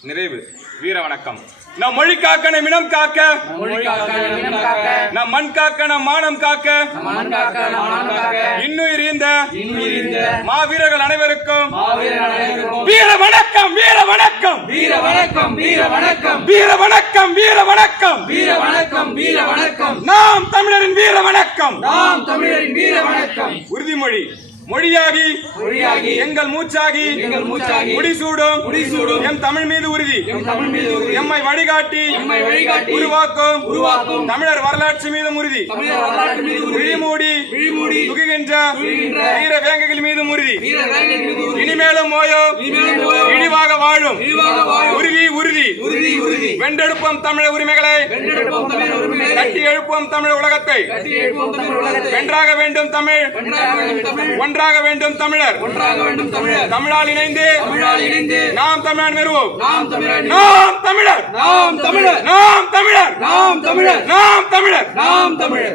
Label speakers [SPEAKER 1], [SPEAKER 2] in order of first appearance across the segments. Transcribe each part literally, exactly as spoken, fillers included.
[SPEAKER 1] நிறைவு. வீர வணக்கம். நம் மொழி காக்க நம் இனம் காக்க, நம் மண் காக்க நம் மானம் காக்க, இன்னுயிர் ஈந்த மாவீரர்கள் அனைவருக்கும் வீர வணக்கம். வீர வணக்கம்.
[SPEAKER 2] வீர வணக்கம். வீர வணக்கம்.
[SPEAKER 1] வீர வணக்கம். வீர வணக்கம்.
[SPEAKER 2] வீர வணக்கம். வீர வணக்கம்.
[SPEAKER 1] நாம் தமிழரின் வீர வணக்கம்.
[SPEAKER 2] நாம் தமிழரின் வீர வணக்கம்.
[SPEAKER 1] உறுதிமொழி. மொழியாகி
[SPEAKER 2] மொழியாகி
[SPEAKER 1] எங்கள் மூச்சாகி
[SPEAKER 2] எங்கள் மூச்சாகி
[SPEAKER 1] முடிசூடும்
[SPEAKER 2] முடிசூடும்
[SPEAKER 1] எம் தமிழ் மீது உறுதி
[SPEAKER 2] எம் தமிழ் மீது உறுதி
[SPEAKER 1] எம்மை வழிகாட்டி
[SPEAKER 2] எம்மை வழிகாட்டி
[SPEAKER 1] உருவாக்கும்
[SPEAKER 2] உருவாக்கும்
[SPEAKER 1] தமிழர் வரலாற்று மீது உறுதி
[SPEAKER 2] தமிழர் வரலாற்று மீது உறுதி
[SPEAKER 1] விழிமூடி
[SPEAKER 2] விழிமூடி
[SPEAKER 1] துகின்ற
[SPEAKER 2] துகின்ற
[SPEAKER 1] வீர வேங்கைகள் மீது உறுதி
[SPEAKER 2] வீர வேங்கைகள் மீது உறுதி
[SPEAKER 1] இனிமேலும் ஓயோ
[SPEAKER 2] இனிமேலும் ஓயோ
[SPEAKER 1] இழிவாக வாழும்
[SPEAKER 2] இழிவாக வாழும்
[SPEAKER 1] உறுதி உறுதி
[SPEAKER 2] உறுதி உறுதி
[SPEAKER 1] வென்றெடுப்போம் தமிழர் உரிமைகளை
[SPEAKER 2] வென்றெடுப்போம் தமிழர் உரிமைகளை
[SPEAKER 1] கட்டி எழுப்புவோம் தமிழ் உலகத்தை
[SPEAKER 2] கட்டி எழுப்புவோம் தமிழ் உலகத்தை
[SPEAKER 1] வென்றாக வேண்டும் தமிழ்
[SPEAKER 2] வென்றாக வேண்டும் தமிழ்
[SPEAKER 1] ஒன்றாக வேண்டும் தமிழர்
[SPEAKER 2] ஒன்றாக வேண்டும் தமிழர்
[SPEAKER 1] தமிழால் இணைந்து
[SPEAKER 2] தமிழால் இணைந்து
[SPEAKER 1] நாம் தமிழர் நிறுவோம்.
[SPEAKER 2] நாம் தமிழர்
[SPEAKER 1] நாம் தமிழர்.
[SPEAKER 2] நாம் தமிழர்.
[SPEAKER 1] நாம் தமிழர்.
[SPEAKER 2] நாம் தமிழர்.
[SPEAKER 1] நாம் தமிழர்.
[SPEAKER 2] நாம் தமிழர்.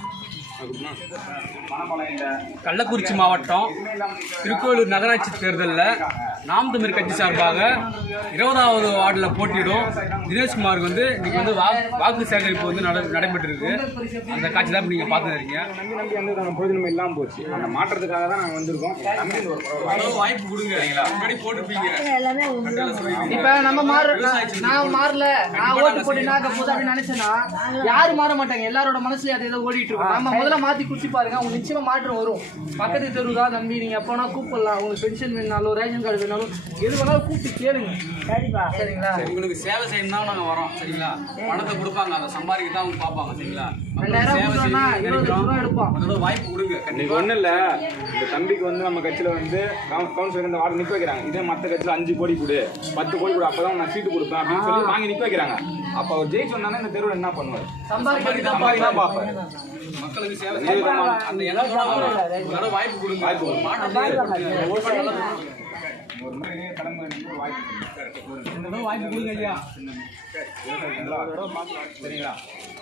[SPEAKER 3] கள்ளக்குறிச்சி மாவட்டம் திருக்கோயிலூர் நகராட்சி தேர்தலில் நாம் தமிழ் கட்சி சார்பாக இருபதாவது வார்டில் போட்டியிடும் தினேஷ்குமாருக்கு வந்து இன்னைக்கு வந்து வாக்கு சேகரிப்பு வந்து நடைபெற்றிருக்கு. அந்த காட்சி தான் நீங்கள் பார்த்துருக்கீங்க.
[SPEAKER 1] நம்பி நம்பி வந்து நம்ம பிரயோஜனம் இல்லாமல் போச்சு. அந்த மாற்றத்துக்காக தான் நாங்கள் வந்திருக்கோம்.
[SPEAKER 3] வாய்ப்பு கொடுங்க. முன்னாடி போட்டுருப்பீங்க.
[SPEAKER 4] இப்ப நம்ம மாற நான் மாறல நான் ஓட்டு போட்டேன்னா போது அப்படின்னு நினைச்சேன்னா யாரும் மாற மாட்டாங்க. எல்லாரோட மனசுலயும் அது ஏதோ ஓடிட்டு இருக்கும். நம்ம முதல்ல மாத்தி குடிச்சு பாருங்க, அவங்க நிச்சயமா மாற்றம் வரும். பக்கத்து தெரு தான் நம்பி நீங்க எப்போனா கூப்பிடலாம். உங்களுக்கு பென்ஷன் வேணாலும் ரேஷன் கார்டு வேணாலும் எது வேணாலும் கூப்பிட்டு கேளுங்க. சரிப்பா சரிங்களா? உங்களுக்கு சேவை செய்யணும் தான் நாங்கள் வரோம். சரிங்களா? பணத்தை கொடுப்பாங்க, அதை சம்பாதிக்க தான் அவங்க பார்ப்பாங்க. சரிங்களா? வாய்ப்பு கொடுங்க.
[SPEAKER 1] இன்னைக்கு ஒன்றும் இல்லை, இந்த தம்பிக்கு வந்து நம்ம கட்சியில் வந்து கவுன்சிலர் இந்த வார்டு நிற்க வைக்கிறாங்க. இதே மற்ற கட்சியில் அஞ்சு கோடி கொடு பத்து கோடி கொடு அப்பதான் நான் சீட்டு கொடுப்பேன் அப்படின்னு சொல்லி வாங்கி நிற்க வைக்கிறாங்க. அப்போ அவர் ஜெயிச்சு வந்தானே இந்த தெருவில் என்ன பண்ணுவார்?
[SPEAKER 4] சம்பாதிக்க
[SPEAKER 1] தான் பார்ப்பார்.
[SPEAKER 3] மக்களுக்கு சேவை அந்த எல்லாம் வாய்ப்பு கொடுங்க. வாய்ப்பு
[SPEAKER 1] ஒரு முறை கடமை வாய்ப்பு
[SPEAKER 3] வாய்ப்பு கொடுங்க ஐயா.
[SPEAKER 1] சரிங்களா?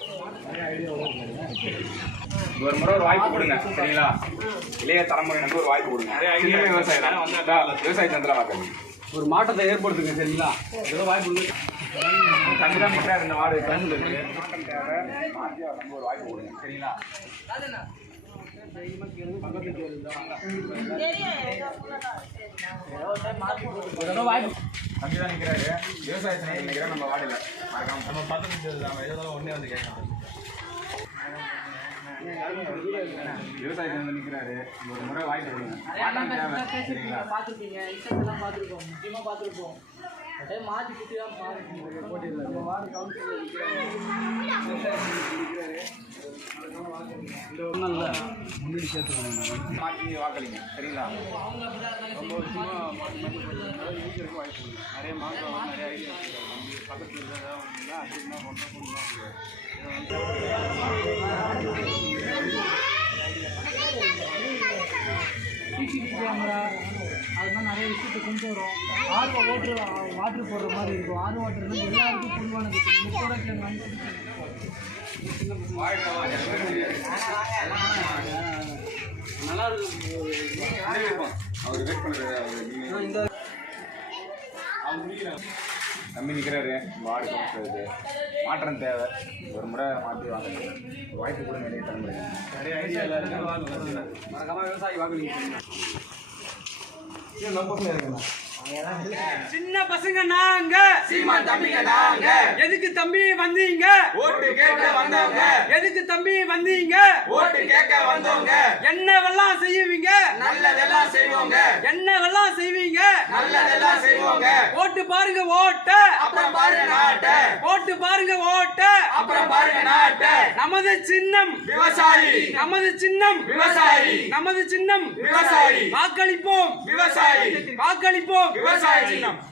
[SPEAKER 1] ஒரு முறை ஒரு வாய்ப்பு கொடுங்க. சரிங்களா? இளைய தலைமுறை நம்பி ஒரு வாய்ப்பு கொடுங்க. விவசாயம் விவசாய சந்திரவாக்கம்
[SPEAKER 3] ஒரு மாற்றத்தை ஏற்படுத்துங்க. சரிங்களா? ஏதோ வாய்ப்பு கொடுங்க.
[SPEAKER 1] தங்கிதான் மிட்டார் இந்த வார்டு கவுன்சில் இருக்கு. மாற்றம் தேவை. மாற்றி நம்ம ஒரு வாய்ப்பு கொடுங்க. சரிங்களா? தங்கிதான் நிற்கிறாரு. விவசாயத்தை நினைக்கிறேன் நம்ம வார்டில் நம்ம பத்து ஒன்னே வந்து கேட்கலாம். விவசாயத்தை வந்து நிற்கிறாரு. ஒரு முறை வாய்ப்பு கொடுங்க.
[SPEAKER 4] பார்த்துருப்பீங்க, இன்ஸ்டாகிராம் பார்த்துருப்போம், முக்கியமாக பார்த்துருப்போம். அதே மாற்றி குட்டி தான் பாருங்க. போட்டியில் நம்ம வார்டு கவுன்சிலர்
[SPEAKER 3] முன்னாடி சேர்த்து
[SPEAKER 1] மாற்றி வாக்களிங்க. சரிங்களா?
[SPEAKER 4] அவங்க
[SPEAKER 1] ரொம்ப வருஷமாக மாற்றி மாற்றி போட்டு வாய்ப்பு கொடுங்க. நிறைய மாற்றம் நிறைய ஐடியா பக்கத்தில் இருக்கிறதா அதிகமாக கொண்டு
[SPEAKER 4] சிசிடிவி கேமரா அதுதான் நிறைய விஷயத்தை கொண்டு வரும். ஆர்வ ஓட்டு வாட்ரு போடுற மாதிரி இருக்கும். ஆர்வ வாட்டர் எல்லாருக்கும் பொதுவானது. முப்பது
[SPEAKER 3] நல்லா இருக்கும்.
[SPEAKER 1] அவர் வெயிட் பண்ணுறாரு. தம்பி நிற்கிறாரு. வார்டு கவுன்சிலருக்கு மாற்றம் தேவை. ஒரு முறை மாற்றி வாங்க. வாய்ப்பு கூட நிறைய தலைமுறை நிறைய ஐடியா இல்லை.
[SPEAKER 3] மறக்காம விவசாயி வாக்குறீங்க.
[SPEAKER 2] சின்ன பசங்க நாங்க,
[SPEAKER 3] சீமான் தம்பிங்க நாங்க,
[SPEAKER 2] எதுக்கு தம்பி வந்தீங்க?
[SPEAKER 3] ஓட்டு கேட்க வந்தவங்க,
[SPEAKER 2] எதுக்கு தம்பி வந்தீங்க?
[SPEAKER 3] ஓட்டு கேட்க வந்தவங்க,
[SPEAKER 2] என்னவெல்லாம் செய்வீங்க?
[SPEAKER 3] நல்லதெல்லாம் செய்வோங்க,
[SPEAKER 2] என்னவெல்லாம் செய்வீங்க?
[SPEAKER 3] நல்லதெல்லாம் செய்வோங்க.
[SPEAKER 2] ஓட்டு பாருங்க ஓட்ட,
[SPEAKER 3] அப்புறம் பாருங்க நாட்டை,
[SPEAKER 2] ஓட்டு பாருங்க ஓட்ட,
[SPEAKER 3] அப்புறம் பாருங்க நாட்டை.
[SPEAKER 2] நமது சின்னம்
[SPEAKER 3] விவசாயி,
[SPEAKER 2] நமது சின்னம்
[SPEAKER 3] விவசாயி,
[SPEAKER 2] நமது சின்னம்
[SPEAKER 3] விவசாயி,
[SPEAKER 2] வாக்களிப்போம்
[SPEAKER 3] விவசாயி,
[SPEAKER 2] வாக்களிப்போம்
[SPEAKER 3] விவசாயி.